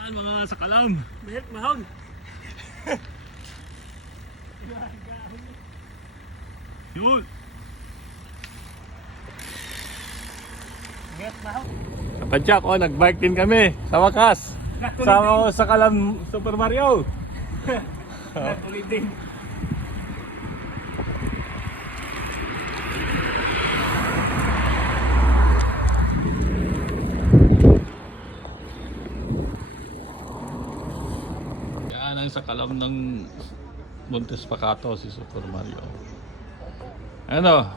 Yan mga sakalam. Mayat mahon. Yun. Mayat mahon. Kapadyak, nag-bike din kami. Sa wakas. Sama ko sa Kalam Super Mario. Ulitin. Yan ang sa Kalam ng Montes Pacato, si Super Mario. Ano?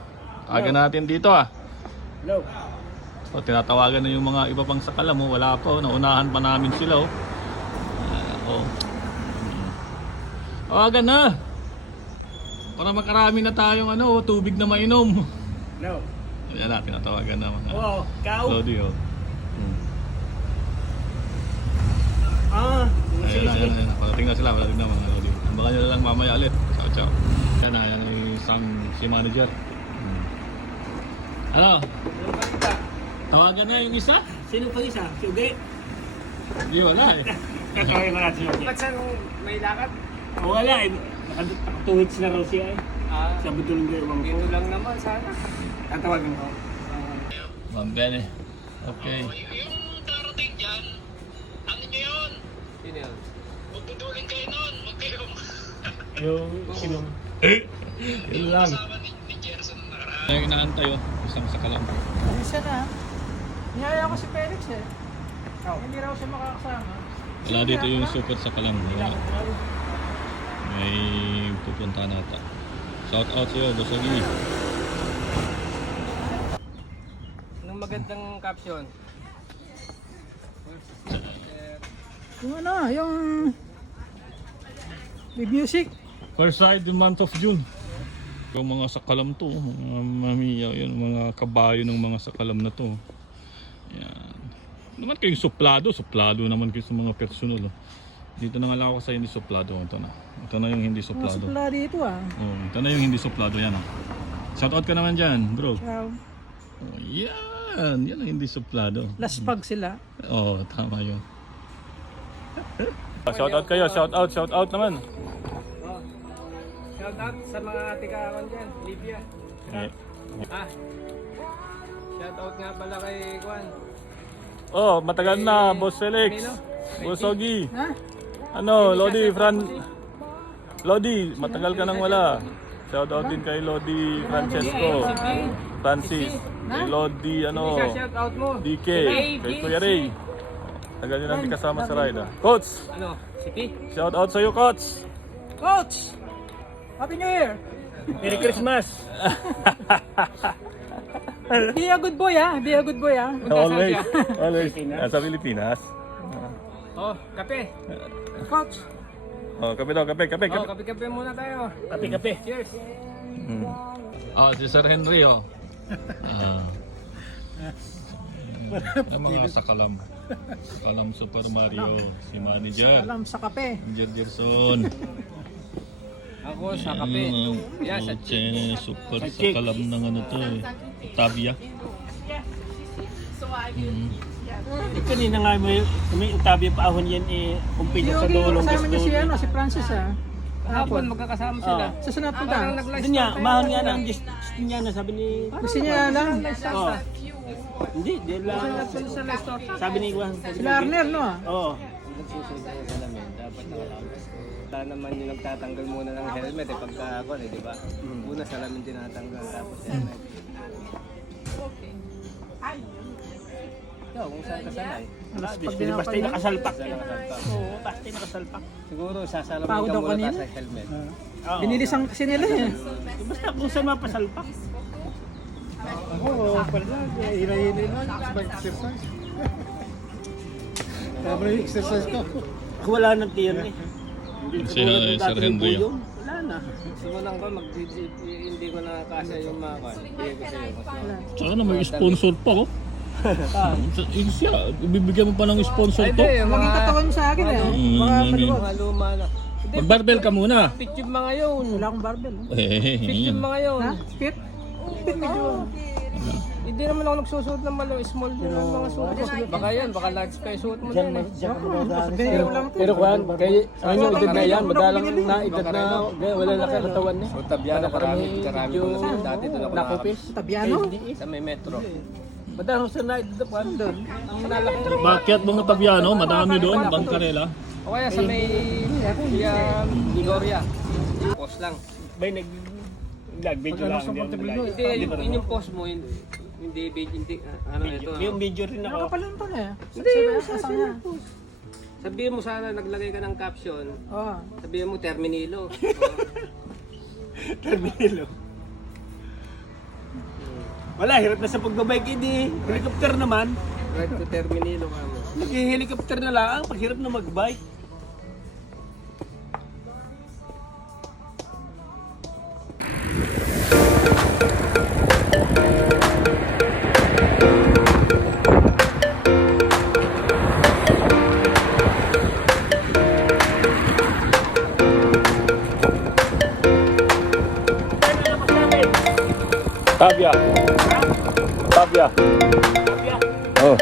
Aga natin dito Hello. O, tinatawagan na yung mga iba pang sakalam mo. Wala pa, naunahan pa namin sila Tawagan na. Para makarami na tayong tubig na mainom. Hello. Yan na, tinatawagan na mga Oo, ikaw. Lodi Sige, sige. Ayan. Parating na sila, parating na mga Lodi. Baka nyo na lang mamaya ulit. Ciao. Yan na, yan yung si manager. Ano? Tawagan na yung isa? Sino pa isa? Si Uge? Hindi, wala Tatawagin mo natin si Uge. Ba't saan may lakad? Wala eh. Naka 2 weeks na raw siya eh. Sabi tulong ko yung Dito lang naman sana. Tatawagin ko. Ma'am Bene. Okay. Yung darating dyan, ano nyo yun? Sino yun? Magdudulin kayo nun. Huwag kayong Yung sino? Yun lang. kasama ni Jerson na nakaraan. Ay, inaantay isang sakalam. Isa na. Niyaya ko si Felix eh. Hindi raw siya makakasama. Wala dito yung super sakalam. Wala. May pupunta nata. Shout out sa'yo, Bosogi. Anong magandang caption? Yung yung with music. First side the month of June. Yung mga sakalam to, mga mamiya, yun, mga kabayo ng mga sakalam na to. Yan. Naman kayong suplado naman kayo sa mga personal. Dito na nga lang ako sa hindi suplado. Ito na. Ito na yung hindi Mga suplado. supla dito Ito na yung hindi suplado yan Shoutout ka naman dyan, bro. Ciao. Yan ang hindi suplado. Laspag sila. Tama yun. Shoutout kayo, shoutout naman. Shout out sa mga tikawan dyan, Libya. Shout out nga pala kay Juan. Matagal na, Boss Felix. Boss Ogi. Ha? Lodi, matagal ka nang wala. Shoutout din kay Lodi Francesco. Francis. Kay Lodi, Shout out mo. DK. Kay Kuya Ray. Tagal nyo natin kasama sa ride. Coach, Ano? Si P? shoutout sa'yo, Coach. Coach! Happy New Year! Merry Christmas! Be a good boy Be a good boy Always. Sa Pilipinas. Kape. Coach! Kape daw, kape. Kape-kape muna tayo. Kape-kape. Cheers. Si Sir Henry, yung mga sakalam. Sakalam Super Mario, si manager. Alam sa kape. Manager Gerson. Ako sa kape. Yan, sa Super sakalam ng Tabia. Kanina nga may utabi pa ahon yan kumpito sa dolong Kasama niya gusto. si Francis Hapon, magkakasama sila. Sa saan napunta? Parang nag-live Doon niya, umahon nga ng gusto niya na sabi ni... Gusto niya lang. Hindi, di lang. Sabi ni Juan. Sila Arner Oo. Nagsusunod tayo sa lamin, dapat nakalabas. Wala naman yung nagtatanggal muna ng helmet pagka ako di ba? Una sa lamin tinatanggal tapos helmet. Ikaw, kung saan ka sanay? Basta yung nakasalpak. Saan nakasalpak? Oo, basta yung nakasalpak. Siguro sasalamin Pagod ka daw muna kanina. sa helmet. Oo. Binilisan kasi nila Basta kung saan mapasalpak. Oo, pala. Hirayin lang. Exercise. Sabi yung exercise ko. Wala nang tiyan eh. Si Sir Henry. Wala na. Simulan ko, hindi ko na kasya yung mga kan. Hindi ko sa'yo. Sana may sponsor pa siya, ibibigyan mo pa ng sponsor to. Yung Lagi katawan sa akin Mga maluwag. mga luma na. Mag-barbell ka muna. Fit yung mga yun. Wala akong barbell Fit yung mga yun. Ha? Fit? Fit medyo. Hindi naman ako nagsusuot ng small din ang mga suot ko. Baka yan, baka large pa yung suot mo din eh. Pero kuhan, kay ano yung edad na yan, madalang na edad na wala na katawan eh. So Tabiano, karami ko na dati doon ako Nakupis. Tabiano? sa may metro. Madalang sa na edad na doon. Ang nalaki. Bakit mga Tabiano? Madami doon, Bangkarela. O kaya sa may Ligoria. Post lang. Bay nag-video lang. Hindi, yun yung post mo, hindi, ano ito. Yung video rin ako. Nakapalan to na eh. Hindi, yung Sa niya. Sabihin mo sana, naglagay ka ng caption, Oo. sabihin mo Terminilo. Terminilo. Wala, hirap na sa pagbabike hindi. Helicopter naman. Right to Terminilo ka mo. Nag-helicopter na lang, pag hirap na magbike. Tabia. Tabia. Oh.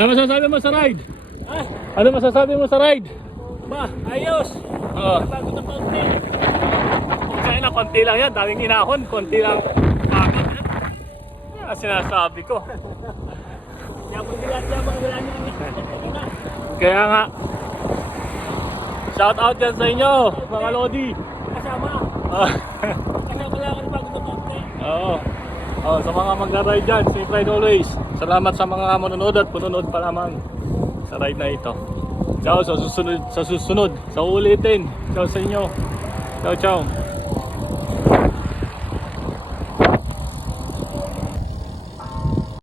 Ano masasabi mo sa ride? Ah, Ano masasabi mo sa ride? ba, ayos. Oo. Bago na paunti. Kung sa'yo na, konti lang yan. Daming inahon. Konti lang. Pagod yan. Yan ang sinasabi ko. Yabang nila niya. Kaya nga. Shout out yan sa inyo, mga Lodi. Kasama. Ah, Kasama lang ako bago na paunti. Oo. Oh, sa mga mag-ride dyan, safe ride always. Salamat sa mga manonood at pununod pa lamang sa ride na ito. Ciao sa susunod, sa ulitin. Ciao sa inyo. Ciao, ciao.